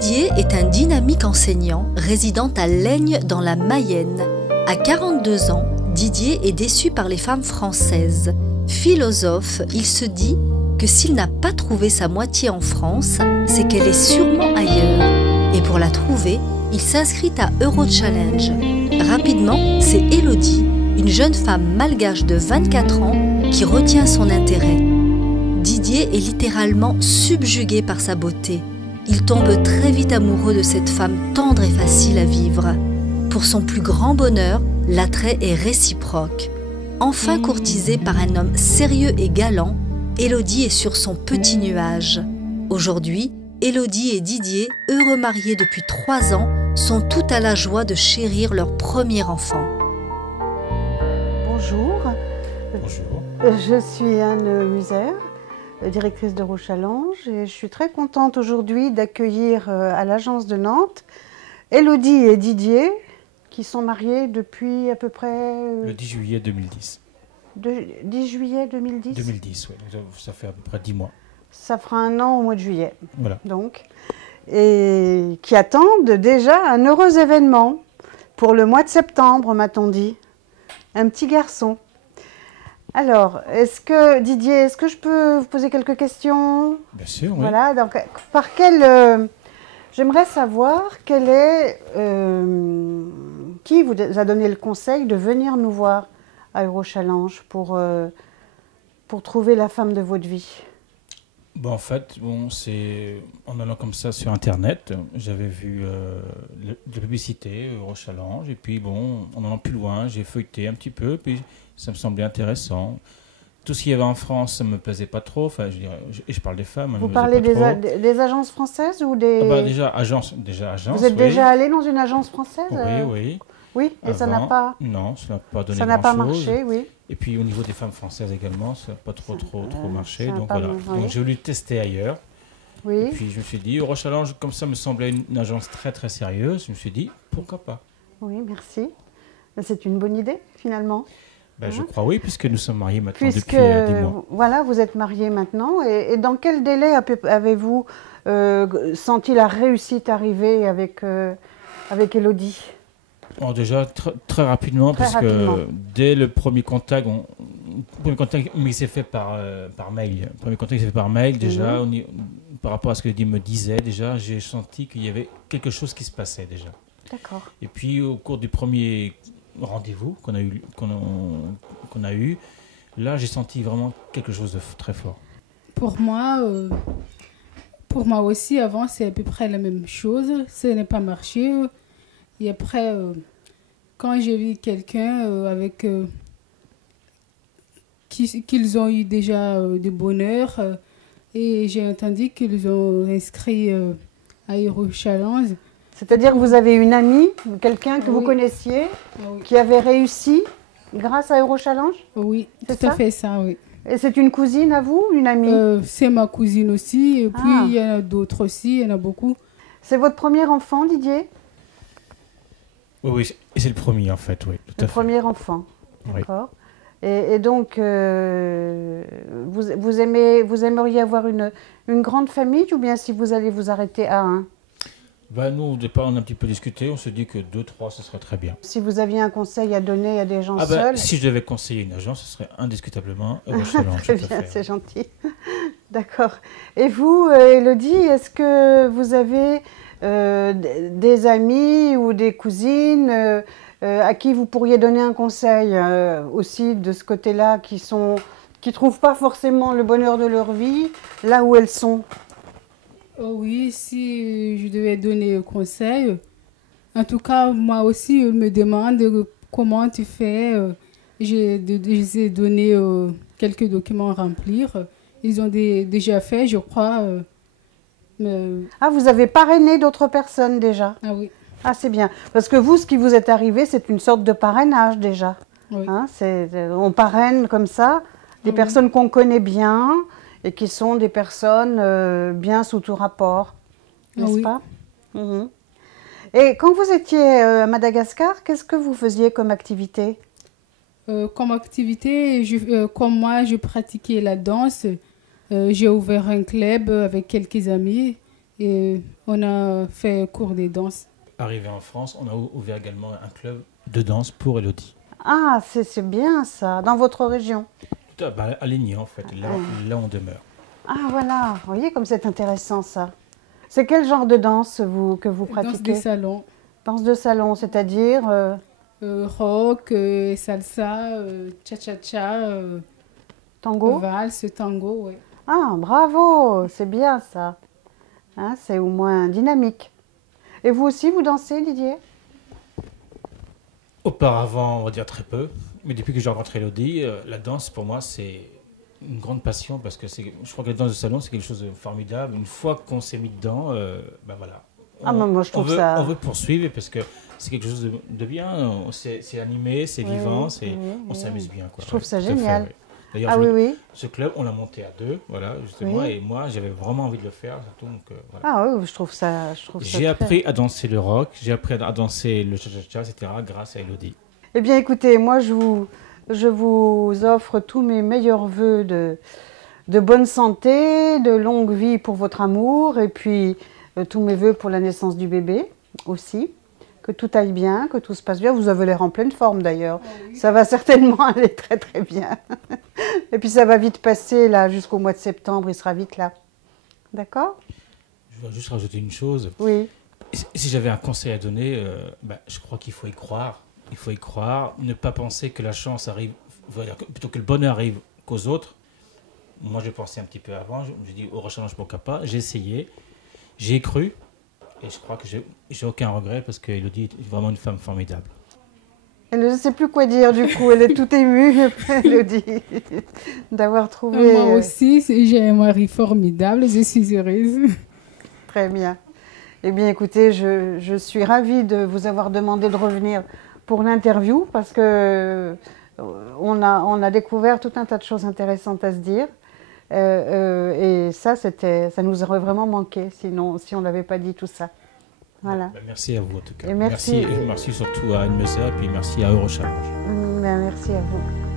Didier est un dynamique enseignant résidant à Laigne dans la Mayenne. À 42 ans, Didier est déçu par les femmes françaises. Philosophe, il se dit que s'il n'a pas trouvé sa moitié en France, c'est qu'elle est sûrement ailleurs. Et pour la trouver, il s'inscrit à Eurochallenge. Rapidement, c'est Élodie, une jeune femme malgache de 24 ans, qui retient son intérêt. Didier est littéralement subjugué par sa beauté. Il tombe très vite amoureux de cette femme tendre et facile à vivre. Pour son plus grand bonheur, l'attrait est réciproque. Enfin courtisée par un homme sérieux et galant, Élodie est sur son petit nuage. Aujourd'hui, Élodie et Didier, heureux mariés depuis 3 ans, sont tout à la joie de chérir leur premier enfant. Bonjour. Bonjour. Je suis Anne Muser, directrice d'Eurochallenge, et je suis très contente aujourd'hui d'accueillir à l'agence de Nantes Élodie et Didier, qui sont mariés depuis à peu près... Le 10 juillet 2010. 10 juillet 2010 2010, oui. Ça fait à peu près 10 mois. Ça fera 1 an au mois de juillet. Voilà. Donc, et qui attendent déjà un heureux événement pour le mois de septembre, m'a-t-on dit. Un petit garçon. Alors, Didier, est-ce que je peux vous poser quelques questions? Bien sûr, oui. Voilà, donc par quel... j'aimerais savoir quel est... qui vous a donné le conseil de venir nous voir à Eurochallenge pour trouver la femme de votre vie? Bon, en fait, c'est en allant comme ça sur Internet, j'avais vu la publicité Eurochallenge, et puis en allant plus loin, j'ai feuilleté un petit peu, puis ça me semblait intéressant. Tout ce qu'il y avait en France, ça ne me plaisait pas trop. Enfin, je parle des femmes. Vous parlez des agences françaises ou des... Déjà, agence. Vous êtes déjà allé dans une agence française? Oui, oui. Oui, et ça n'a pas... Non, ça n'a pas donné grand-chose. Ça n'a pas marché, oui. Et puis au niveau des femmes françaises également, ça n'a pas trop marché. Donc pas voilà. oui. Donc j'ai voulu tester ailleurs. Oui. Et puis je me suis dit, Eurochallenge, comme ça me semblait une agence très très sérieuse, je me suis dit, pourquoi pas? Oui, merci. C'est une bonne idée, finalement. Je crois oui, puisque nous sommes mariés maintenant depuis 10 mois. Voilà, vous êtes mariés maintenant. Et dans quel délai avez-vous senti la réussite arriver avec Élodie? Déjà, très rapidement, que dès le premier contact, il s'est fait par mail. Le premier contact s'est fait par mail, déjà, par rapport à ce que Élodie me disait, déjà, j'ai senti qu'il y avait quelque chose qui se passait, déjà. D'accord. Et puis, au cours du premier rendez-vous qu'on a eu, là, j'ai senti vraiment quelque chose de très fort. Pour moi aussi, avant, c'est à peu près la même chose. Ça n'a pas marché. Et après, quand j'ai vu quelqu'un avec qu'ils ont eu déjà du bonheur, et j'ai entendu qu'ils ont inscrit à Eurochallenge. C'est-à-dire que vous avez une amie, quelqu'un que vous connaissiez, qui avait réussi grâce à Eurochallenge? Oui, tout à fait ça, oui. Et c'est une cousine à vous, une amie? C'est ma cousine aussi, et puis il y en a d'autres aussi, il y en a beaucoup. C'est votre premier enfant, Didier? Oui, c'est le premier en fait, oui. Le premier enfant, d'accord. Oui. Et donc, vous aimeriez avoir une grande famille, ou bien si vous allez vous arrêter à un? Nous, au départ, on a un petit peu discuté, on s'est dit que 2, 3, ce serait très bien. Si vous aviez un conseil à donner à des gens seuls... Si je devais conseiller une agence, ce serait indiscutablement Eurochallenge. Très bien, c'est gentil. D'accord. Et vous, Élodie, est-ce que vous avez des amis ou des cousines à qui vous pourriez donner un conseil aussi de ce côté-là, qui ne trouvent pas forcément le bonheur de leur vie là où elles sont? Oui, si je devais donner un conseil, en tout cas, moi aussi, on me demande comment tu fais. J'ai donné quelques documents à remplir. Ils ont déjà fait, je crois. Ah, vous avez parrainé d'autres personnes déjà? Ah oui. Ah, c'est bien. Parce que vous, ce qui vous est arrivé, c'est une sorte de parrainage déjà. Oui. Hein, on parraine comme ça des personnes qu'on connaît bien, et qui sont des personnes bien sous tout rapport, n'est-ce pas? Et quand vous étiez à Madagascar, qu'est-ce que vous faisiez comme activité? Comme activité, comme moi, je pratiquais la danse. J'ai ouvert un club avec quelques amis Et on a fait cours de danse. Arrivé en France, on a ouvert également un club de danse pour Elodie. Ah, c'est bien ça, dans votre région. À Ligny, en fait, là on demeure. Ah voilà, vous voyez comme c'est intéressant ça. C'est quel genre de danse que vous pratiquez? Danse de salon. Danse de salon, c'est-à-dire Rock, salsa, cha-cha-cha, tango? valse, tango, oui. Ah, bravo, c'est bien ça. Hein, c'est au moins dynamique. Et vous aussi, vous dansez, Didier? Auparavant, on va dire très peu, mais depuis que j'ai rencontré Elodie, la danse pour moi c'est une grande passion parce que je crois que la danse de salon c'est quelque chose de formidable. Une fois qu'on s'est mis dedans, ben voilà. Moi je trouve ça. On veut poursuivre parce que c'est quelque chose de bien. C'est animé, c'est vivant, on s'amuse bien. Quoi. Je trouve ça tout à fait, génial. ouais. D'ailleurs, ce club, on l'a monté à 2, voilà, justement, et moi, j'avais vraiment envie de le faire. Surtout, donc, voilà. Ah oui, je trouve ça. J'ai appris à danser le rock, j'ai appris à danser le cha-cha-cha, etc., grâce à Elodie. Eh bien, écoutez, moi, je vous offre tous mes meilleurs vœux de bonne santé, de longue vie pour votre amour, et puis tous mes vœux pour la naissance du bébé aussi. Que tout aille bien, que tout se passe bien. Vous avez l'air en pleine forme d'ailleurs. Oui. Ça va certainement aller très très bien. Et puis ça va vite passer là, jusqu'au mois de septembre, il sera vite là. D'accord? Je vais juste rajouter une chose. Oui. Si j'avais un conseil à donner, je crois qu'il faut y croire. Il faut y croire, ne pas penser que la chance arrive, plutôt que le bonheur arrive qu'aux autres. Moi j'ai pensé un petit peu avant, je me dis au rechange pourquoi pas, j'ai essayé, j'ai cru. Et je crois que j'ai aucun regret parce qu'Elodie est vraiment une femme formidable. Elle ne sait plus quoi dire du coup, elle est toute émue, Elodie, d'avoir trouvé... Moi aussi, j'ai un mari formidable, je suis heureuse. Très bien. Eh bien écoutez, je suis ravie de vous avoir demandé de revenir pour l'interview parce que on a découvert tout un tas de choses intéressantes à se dire. Et ça nous aurait vraiment manqué sinon, si on n'avait pas dit tout ça. Voilà. Merci à vous en tout cas. Et merci surtout à Anne Messer et puis merci à Eurochallenge. Merci à vous.